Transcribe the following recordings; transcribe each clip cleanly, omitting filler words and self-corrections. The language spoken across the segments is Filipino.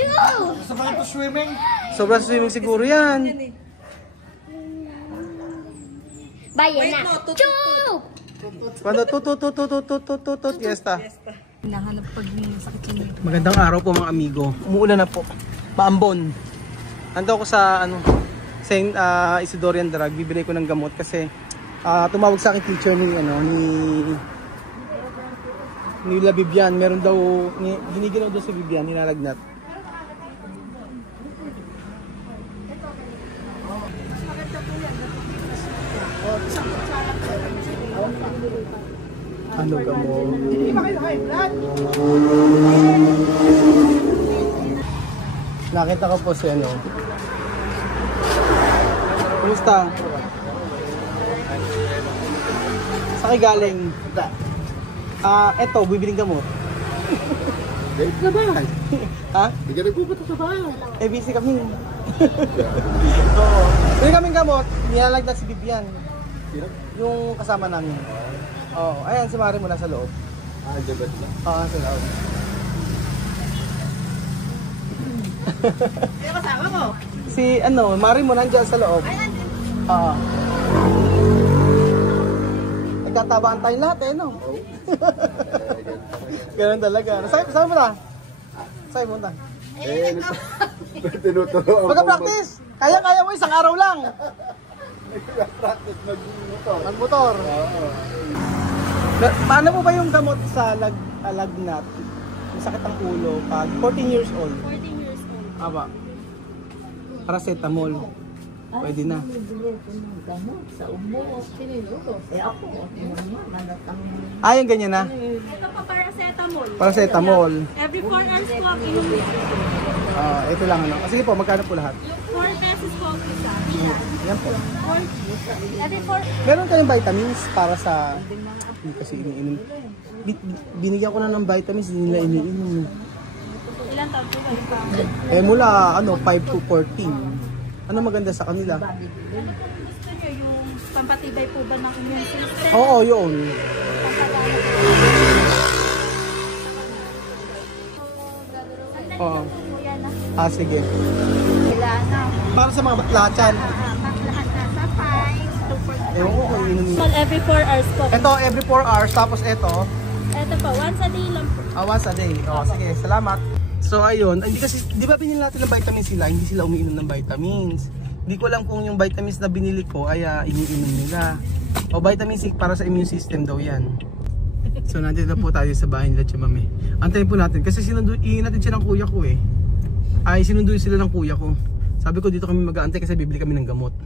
Gusto ba ito swimming? Sobrang swimming siguro yan. Bayan na. Chup! Quando tutut, yesta. Hinahanap pag sakit yung... Magandang araw po mga amigo. Umuulan na po. Paambon. Nandito ako sa Saint Isidorian Drug. Bibili ko ng gamot kasi tumawag sa akin teacher ni La Bibian. Meron daw giniginaw daw si Bibian, nilalagnat. Ano ka mo? Nakita ko po si Kumusta? Saan kayo galing? Eto, bibiling gamot. Galit na ba? Ha? Hindi ka nagpupunta sa bahay. Busy kami. Oo. Bili kaming gamot, nilalagnat si Bibian. Yung kasama namin. Oo, ayan si Mari mo nasa loob. Diyan ba sila? Oo, sa loob. Sino kasama mo? Si Mari mo nandiyan sa loob. Oo. Nagtatabaan tayong lahat no? Ganun talaga. Saan mo na? Saan mo na? Tinuturo ako. Magka-practice! Kaya mo isang araw lang. Practice magmotor. Magmotor. Paano mo ba yung gamot sa lagnat? Yung sakit ang ulo pag 14 years old? 14 years old. Aba. Paracetamol. Pwede na. Sa umo, sinilo. Ako, Yung ganyan na. Ito pa paracetamol. Paracetamol. Every 4 hours po ang inom niya. Ito lang Sige po, magkano po lahat? Yung 4 pesos po ang isa. Yan po. Every 4. Meron kayong vitamins para sa... Hindi kasi iniinom. Binigyan ko na ng vitamins, hindi nila iniinom. Ilan taon po kayo pa? Mula 5 to 14. Ano maganda sa kanila? Ano pong gusto niyo? Yung pampatibay po ba ng immune system? Oo, yun. Oo. Sige. Wala na. Para sa mga batlachan. Lahat na sa 5 to 4. Ewan ko kung ininom nyo. Every 4 hours po. Ito, every 4 hours. Tapos ito. Ito po, once a day lang po. Once a day. Sige, salamat. So ayun, kasi di ba binili natin ng vitamins sila, hindi sila umiinom ng vitamins. Hindi ko alam kung yung vitamins na binili ko ay iniinom nila. O vitamin C para sa immune system daw yan. So nandito na po tayo sa bahay nila Chimame. Antayin po natin kasi iin natin siya ng kuya ko sinundo sila ng kuya ko. Sabi ko dito kami mag-aantay kasi bibili kami ng gamot.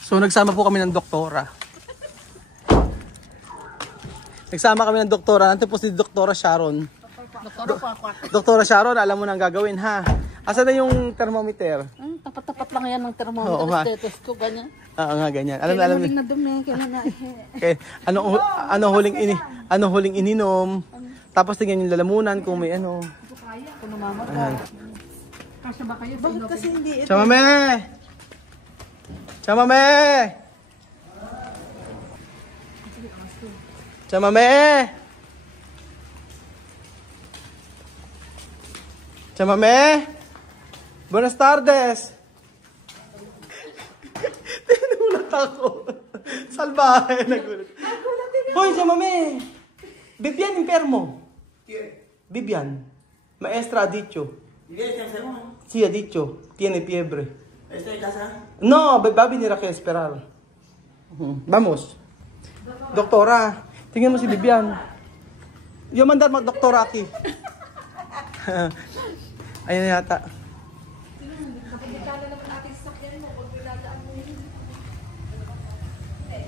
So nagsama po kami ng doktora. Nagsama kami ng doktora. Nandito po si Doktora Sharon. Doktora Sharon, alam mo na ang gagawin ha. Asa na yung thermometer? tapat-tapat lang yan ng thermometer. Test ko ganyan. Oo nga, ganyan. Alam Kailan na dumi, kailan na Okay. Ano huling ininom? Tapos tingnan yung lalamunan kung may ano. Kung namamatay. Kasya ba kayo? Bakit kasi hindi ito? Chamame! Chamame! Chamame! Chamame! Buenas tardes! Tinulat ako. Salbahe, nagulat. Hoy, Chamame! Bibian enfermo. Bibian. Maestra ha dicho. Sí, ha dicho. Tiene fiebre. ¿Está en casa? No, va a venir aquí a esperar. Vamos. Doktora, tingnan mo si Bibian. Yung mandar mag-doktora aquí. Ayan na yata.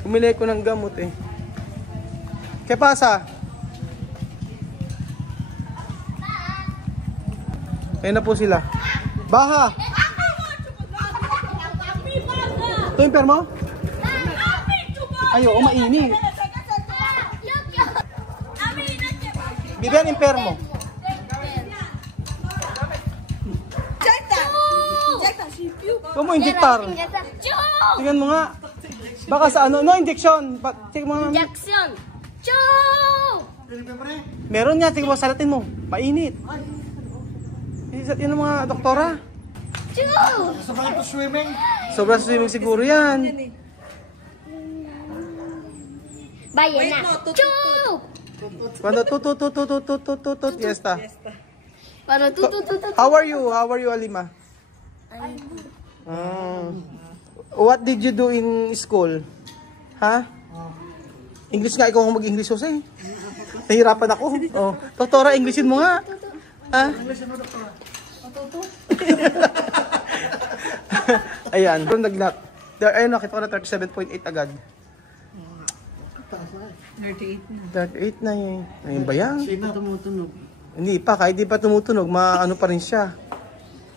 Pumili ko ng gamot ¿Qué pasa? Ayan na po sila. Baha! Ito yung permo? Ay, oo, mainit. Bibian enfermo. Huwag mo injectar. Tingnan mo nga. Baka sa ano, injection. Tingnan mo nga. Injection. Choo! Meron niya, tingnan mo, salatin mo. Mainit. Yun ang mga doktora. Gusto ka ito swimming? Sobrang swimming siguro yan. Bayan na. Chu! Cuando tutut, fiesta. Para tutututut. How are you? How are you, Alima? What did you do in school? Ha? English nga, ikaw ang mag-English Jose. Nahirapan ako. Oh. Doktora, Englishin mo nga. Ha? Ayan. Nag-lock. Ayun, nakita ko na 37.8 agad. 38 na yun. Ayun ba yan? Sino tumutunog? Hindi pa, kahit di pa tumutunog, maano pa rin siya.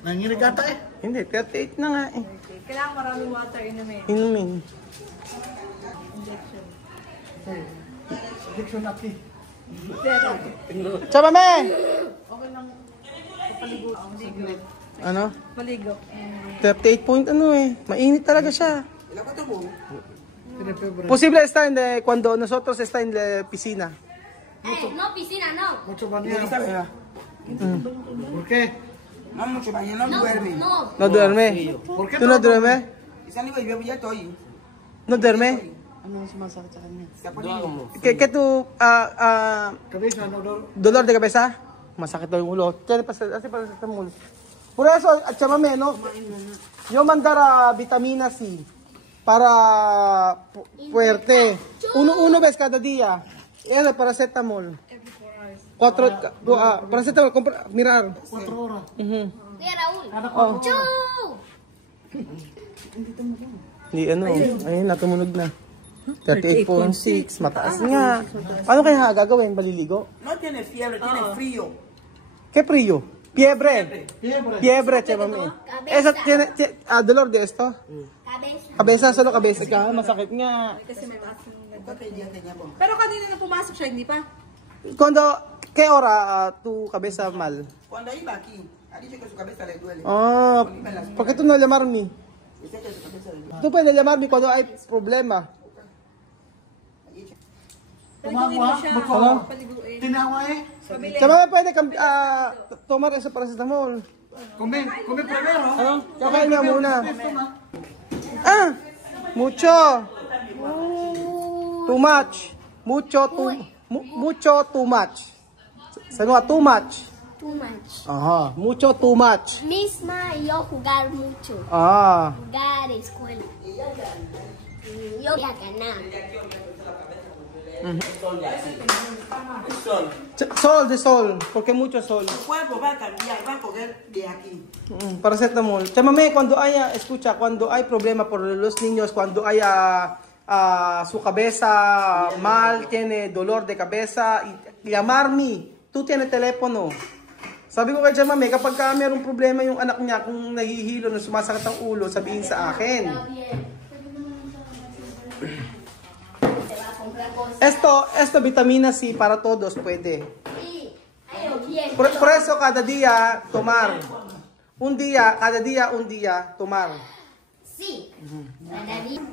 Nanginig ata eh. Hindi, 38 na nga eh. Kailangan maraming water inumin. Inumin. Diction aki. Tsaba me! Okay lang. Kapaligo. Ano? Maligo. 38 point ano eh. Mainit talaga siya. Posible está en de, cuando nosotros está en la piscina. No, piscina, no. Mucho bañero. ¿Por qué? No mucho baño, no duerme. No. No duerme. ¿Por qué ¿Tú no duermes? Isa ligo, yo ya estoy. No duerme? Se pone como. ¿Qué tú, Cabeza, no dolor. dolor de cabeza? Masakit daw yung ulo. Tiyan, así para sa mulo. Por eso, at chamame, no? Yo mandar a vitamina C para fuerte. Uno ves cada día. Era paracetamol. 4 paracetamol, mirar. 4 horas. Kuya Raul. Oh. Chu! Hindi ano, ayun natumunog na. 38.6, mataas nga. Ano kaya gagawin? Baliligo? No tiene fiebre, tiene frío. ¿Qué frío? Fiebre. Fiebre, chamame. Eso tiene, dolor de esto? Cabeza. Cabeza, solo cabeza ka. Masakit nga. Kasi may taas yung ¿Cuántos días teníamos? Pero kanina na pumasok siya, hindi pa? Cuando, ¿qué hora tu cabeza mal? Cuando iba aquí, ha dicho que su cabeza le duele. Ah, ¿por qué tú no llamarme? Dice que su cabeza le duele. Tú puedes llamarme cuando hay problema. Tumama, Ano? Paliguin. Tinawa eh. Chamame, pwede tomar eso paracetamol. Come primero. Ano? Kakain nga muna. Ah! Mucho! Too much. Mucho too much. Sabi mo, too much. Too much. Aha, mucho too much. Misma yo jugar mucho. Ah. Jugar escuela. Yo voy a ganar. Sol, de sol. Porque mucho sol. Su cuerpo va a cambiar, va a coger de aquí. Paracetamol. Chámame, cuando haya, escucha, cuando hay problema por los niños, cuando haya su cabeza mal, tiene dolor de cabeza, y llamarme. Tú tienes teléfono. Sabi ko kay Chamame, kapag ka mayroong problema yung anak niya, kung nahihilo na sumasakit ang ulo, sabihin sa akin. Esto vitamina C para todos pwede. Por eso cada día tomar. Cada día un día tomar. Sí. Cada día.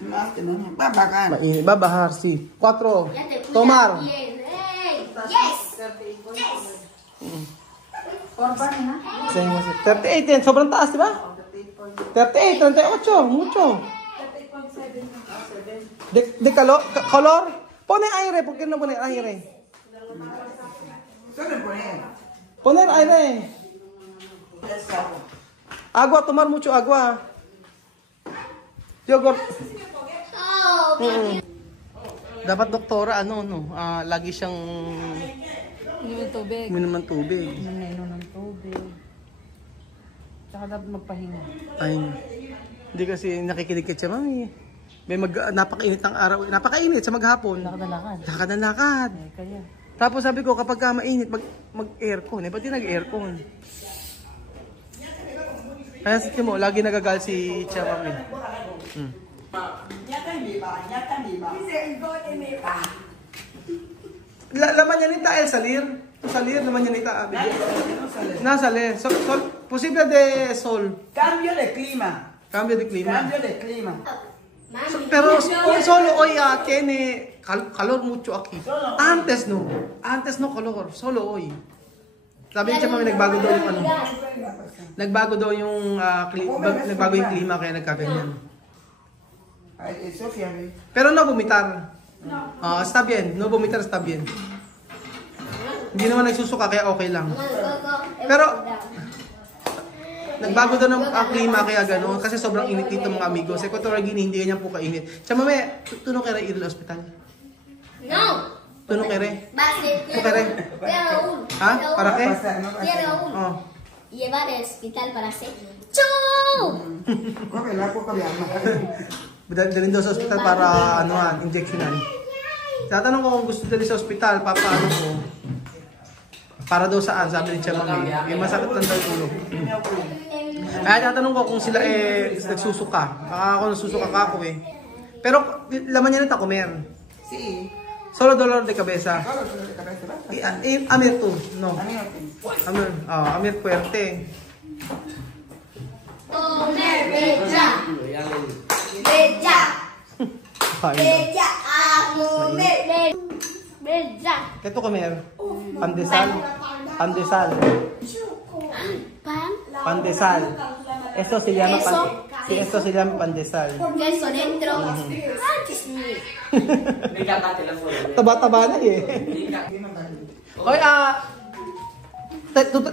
Más que no, va a bajar. Mainit ba bahar si 4. Ya te cuidas Tomar. bien. Hey. Yes. Yes. 38 yan, sobrang taas, di ba? 38, 38, mucho. De color. Pon el aire, ¿por qué no poner aire? Solo poner. Poner aire. Agua, tomar mucho agua. Yogurt. Oh, Dapat doktora, lagi siyang Inom ng tubig. uminom ng tubig. Inom ng tubig. Tsaka dapat magpahinga. Ay, hindi kasi nakikinig ka siya, mami. May napakainit ng araw. Napakainit sa maghapon. Nakadalakad. Lakad. Kaya. Tapos sabi ko, kapag ka mainit, mag-aircon. Ba't di nag-aircon? Kaya sa mo, lagi nagagal si Tia Mami. Laman niya nita el salir. Salir, laman niya nita. Nasale. Posible de sol. Cambio de clima. Cambio de clima. Cambio de clima. Pero solo hoy tiene calor mucho aquí. Antes no calor. Solo hoy. Sabi niya mami, nagbago daw yung ano. Nagbago daw yung nagbago yung klima kaya nagkaganyan. Ay, Sofia, babe. Pero no bumitar. Stab yan. No bumitar, stab yan. Hindi naman nagsusuka kaya okay lang. Pero nagbago daw ng klima kaya gano'n kasi sobrang init dito mga amigo. Sa Equatorial Guinea hindi ganyan po kainit. Siya mami, tunong kaya ir al hospital. No. Tunong kaya. Ha? Para ke? Quiero Oh. llevar al hospital para hacer ¡Chau! Okay, lapo ka biya. Dalhin daw sa hospital para anuhan, injectionan. Tatanong ko kung gusto dalhin sa hospital, papaano ko. Para daw saan, sabi ni Tia Mami. May masakit lang daw yung ulo. Kaya tatanong ko kung sila nagsusuka. Baka ako nagsusuka ka ako eh. Pero laman niya ng takumer. Si. Solo dolor de cabeza. Amir to. No. Amir. Amir fuerte. Comer bella. Bella. Bella. Comer bella. Ito comer. Pandesal. Pandesal. Pan. Pandesal. Esto se llama esto se llama pandesal. Queso dentro. Ay, Diyos mío. Taba-taba na eh. Oy,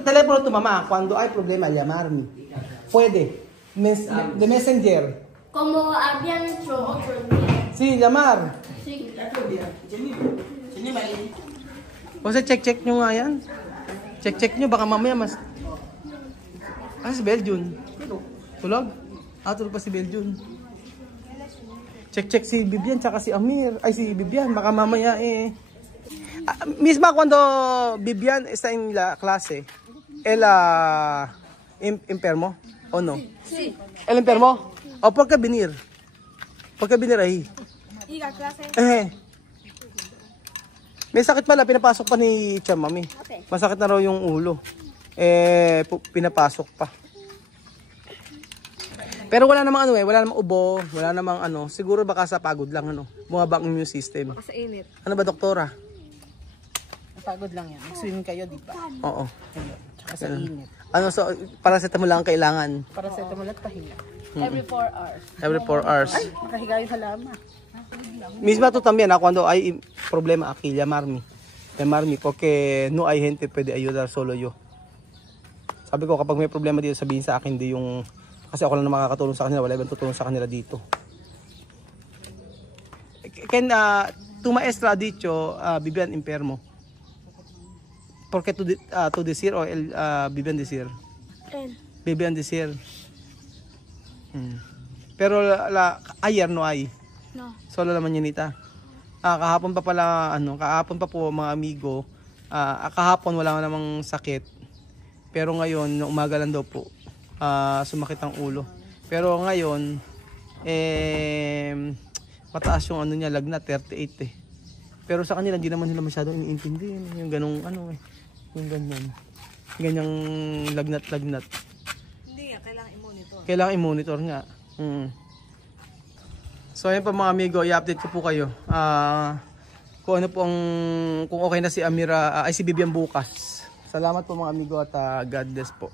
teléfono tu mamá. Cuando hay problema, llamarme. Puede. De messenger. Como habían otro día. Sí, llamar. Sí. O sea, check nyo nga yan. Check nyo. Baka mamaya mas... si Belgium. Tulog? Tulog pa si Belgium. Check si Bibian tsaka si Amir. Ay, si Bibian. Baka mamaya misma cuando Bibian está en la clase, él enfermo o no? Sí. ¿El enfermo? ¿O por qué venir? ¿Por qué venir ahí? Ir a clase. May sakit pala, pinapasok pa ni Tia Mami. Okay. Masakit na raw yung ulo. Pinapasok pa. Pero wala namang wala namang ubo, wala namang siguro baka sa pagod lang bumaba ang immune system. Baka sa init. Ano ba doktora? Pagod lang yan. Mag-swimming kayo, di ba? Oo. Tsaka sa init. So paracetamol lang ang kailangan. Paracetamol at pahinga. Every 4 hours. Every 4 hours. Nakahiga yung halaman. Misma tú también, cuando hay problema aquí, llamarme, porque no hay gente puede ayudar, solo yo. Sabi ko, kapag may problema dito, sabihin sa akin, di yung, kasi ako lang na makakatulong sa kanila, wala ibang tutulong sa kanila dito. Tu maestra ha dicho, Bibian enfermo. Porque tu decir o el Bibian decir? Bibian decir. Pero ayer no hay. No. Solo la mañanita. Kahapon pa pala, kahapon pa po mga amigo, kahapon wala namang sakit. Pero ngayon, umaga lang daw po, sumakit ang ulo. Pero ngayon, mataas yung niya, lagnat, 38 Pero sa kanila, hindi naman nila masyadong iniintindi. Yung ganong yung ganyan. Ganyang lagnat. Hindi nga, kailangan i-monitor. Kailangan i-monitor nga. So ayun po mga amigo, i-update ko po kayo. Kung ano po kung okay na si Amira, si Bibian bukas. Salamat po mga amigo at God bless po.